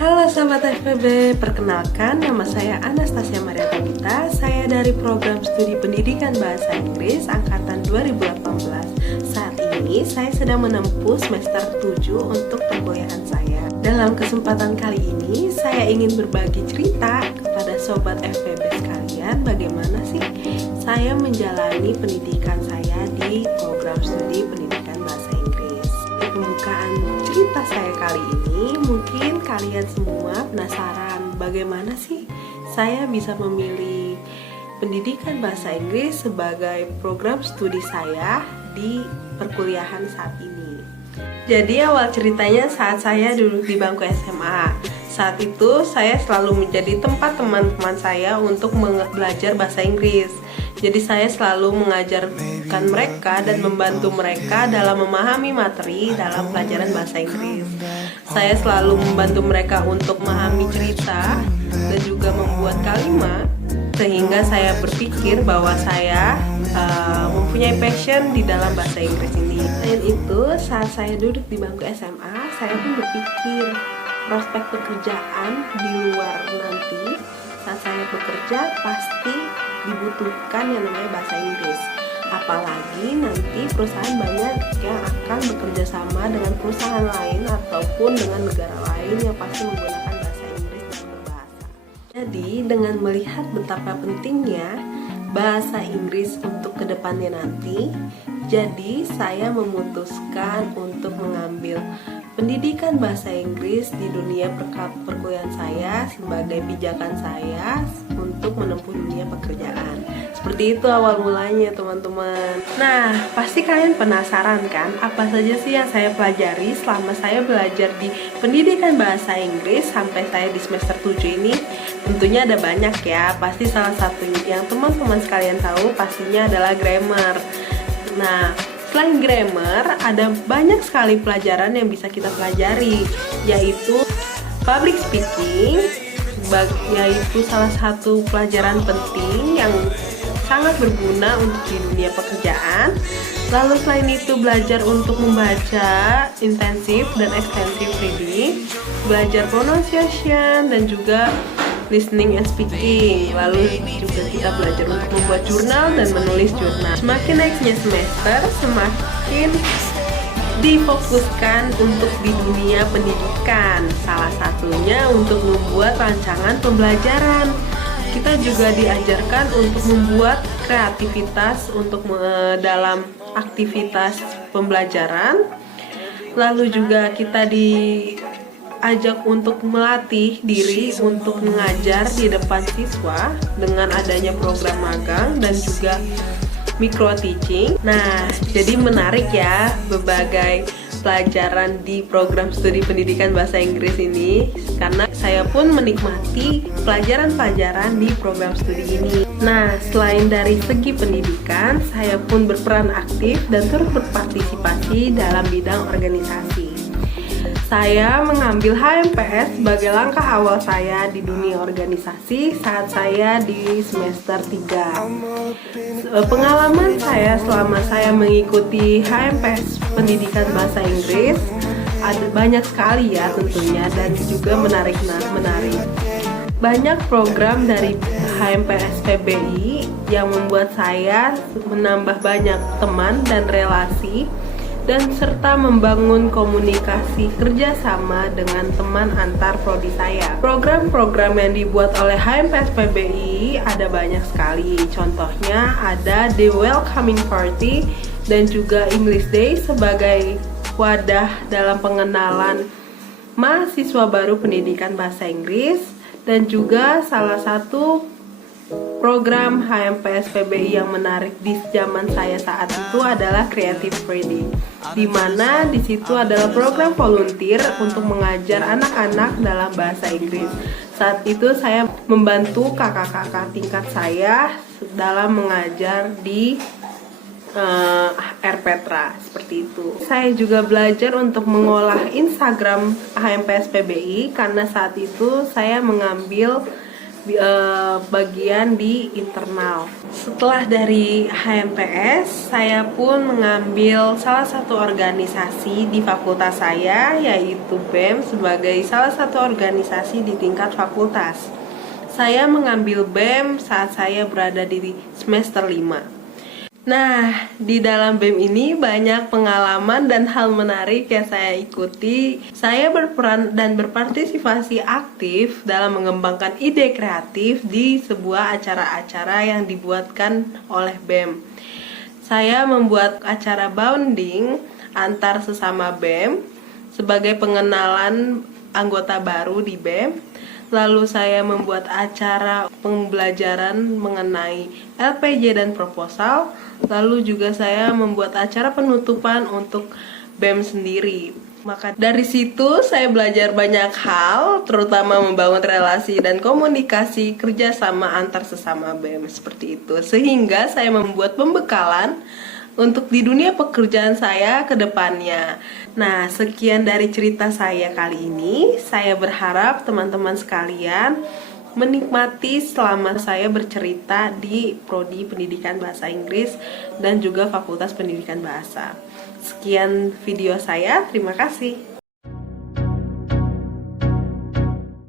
Halo sahabat FPB, perkenalkan nama saya Anastasia Maria Tabita. Saya dari program studi pendidikan bahasa Inggris angkatan 2018. Saat ini saya sedang menempuh semester 7 untuk perkuliahan saya. Dalam kesempatan kali ini saya ingin berbagi cerita kepada sobat FPB sekalian bagaimana sih saya menjalani pendidikan saya di program studi pendidikan bahasa Inggris. Di pembukaan cerita saya kali ini, mungkin kalian semua penasaran bagaimana sih saya bisa memilih pendidikan bahasa Inggris sebagai program studi saya di perkuliahan saat ini. Jadi awal ceritanya saat saya duduk di bangku SMA. Saat itu saya selalu menjadi tempat teman-teman saya untuk belajar bahasa Inggris. Jadi saya selalu mengajarkan mereka dan membantu mereka dalam memahami materi dalam pelajaran bahasa Inggris. Saya selalu membantu mereka untuk memahami cerita dan juga membuat kalimat, sehingga saya berpikir bahwa saya mempunyai passion di dalam bahasa Inggris ini. Selain itu, saat saya duduk di bangku SMA, saya pun berpikir prospek pekerjaan di luar nanti. Saat saya bekerja pasti dibutuhkan yang namanya bahasa Inggris. Apalagi nanti perusahaan banyak yang akan bekerja sama dengan perusahaan lain ataupun dengan negara lain yang pasti menggunakan bahasa Inggris dalam berbahasa. Jadi dengan melihat betapa pentingnya bahasa Inggris untuk kedepannya nanti, jadi saya memutuskan untuk mengambil pendidikan bahasa Inggris di dunia perkuliahan saya sebagai pijakan saya untuk menempuh dunia pekerjaan. Seperti itu awal mulanya teman-teman. Nah, pasti kalian penasaran kan apa saja sih yang saya pelajari selama saya belajar di pendidikan bahasa Inggris sampai saya di semester 7 ini. Tentunya ada banyak ya. Pasti salah satu yang teman-teman sekalian tahu pastinya adalah grammar. Nah, selain grammar, ada banyak sekali pelajaran yang bisa kita pelajari, yaitu public speaking, yaitu salah satu pelajaran penting yang sangat berguna untuk di dunia pekerjaan. Lalu selain itu belajar untuk membaca intensif dan extensive reading, belajar pronunciation dan juga listening and speaking. Lalu juga kita belajar untuk membuat jurnal dan menulis jurnal. Semakin naiknya semester, semakin difokuskan untuk di dunia pendidikan. Salah satunya untuk membuat rancangan pembelajaran. Kita juga diajarkan untuk membuat kreativitas untuk dalam aktivitas pembelajaran. Lalu juga kita diajak untuk melatih diri untuk mengajar di depan siswa dengan adanya program magang dan juga micro teaching. Nah, jadi menarik ya berbagai pelajaran di program studi pendidikan bahasa Inggris ini, karena saya pun menikmati pelajaran-pelajaran di program studi ini. Nah, selain dari segi pendidikan, saya pun berperan aktif dan turut berpartisipasi dalam bidang organisasi. Saya mengambil HMPS sebagai langkah awal saya di dunia organisasi saat saya di semester 3. Pengalaman saya selama saya mengikuti HMPS pendidikan bahasa Inggris ada banyak sekali ya tentunya, dan juga menarik. Banyak program dari HMPS PBI yang membuat saya menambah banyak teman dan relasi, dan serta membangun komunikasi kerjasama dengan teman antar prodi saya. Program-program yang dibuat oleh HMPS PBI ada banyak sekali. Contohnya ada The Welcoming Party dan juga English Day sebagai wadah dalam pengenalan mahasiswa baru pendidikan bahasa Inggris, dan juga salah satu program HMPS PBI yang menarik di zaman saya saat itu adalah Creative Reading, di mana di situ adalah program volunteer untuk mengajar anak-anak dalam bahasa Inggris. Saat itu saya membantu kakak-kakak tingkat saya dalam mengajar di RPetra, seperti itu. Saya juga belajar untuk mengolah Instagram HMPS PBI karena saat itu saya mengambil bagian di internal. Setelah dari HMPS, saya pun mengambil salah satu organisasi di fakultas saya, yaitu BEM, sebagai salah satu organisasi di tingkat fakultas. Saya mengambil BEM saat saya berada di semester 5. Nah, di dalam BEM ini banyak pengalaman dan hal menarik yang saya ikuti. Saya berperan dan berpartisipasi aktif dalam mengembangkan ide kreatif di sebuah acara-acara yang dibuatkan oleh BEM. Saya membuat acara bonding antar sesama BEM sebagai pengenalan anggota baru di BEM. Lalu saya membuat acara pembelajaran mengenai LPJ dan proposal. Lalu juga saya membuat acara penutupan untuk BEM sendiri. Maka dari situ saya belajar banyak hal, terutama membangun relasi dan komunikasi kerjasama antar sesama BEM seperti itu. Sehingga saya membuat pembekalan untuk di dunia pekerjaan saya ke depannya. Nah, sekian dari cerita saya kali ini. Saya berharap teman-teman sekalian menikmati selama saya bercerita di Prodi Pendidikan Bahasa Inggris dan juga Fakultas Pendidikan Bahasa. Sekian video saya, terima kasih.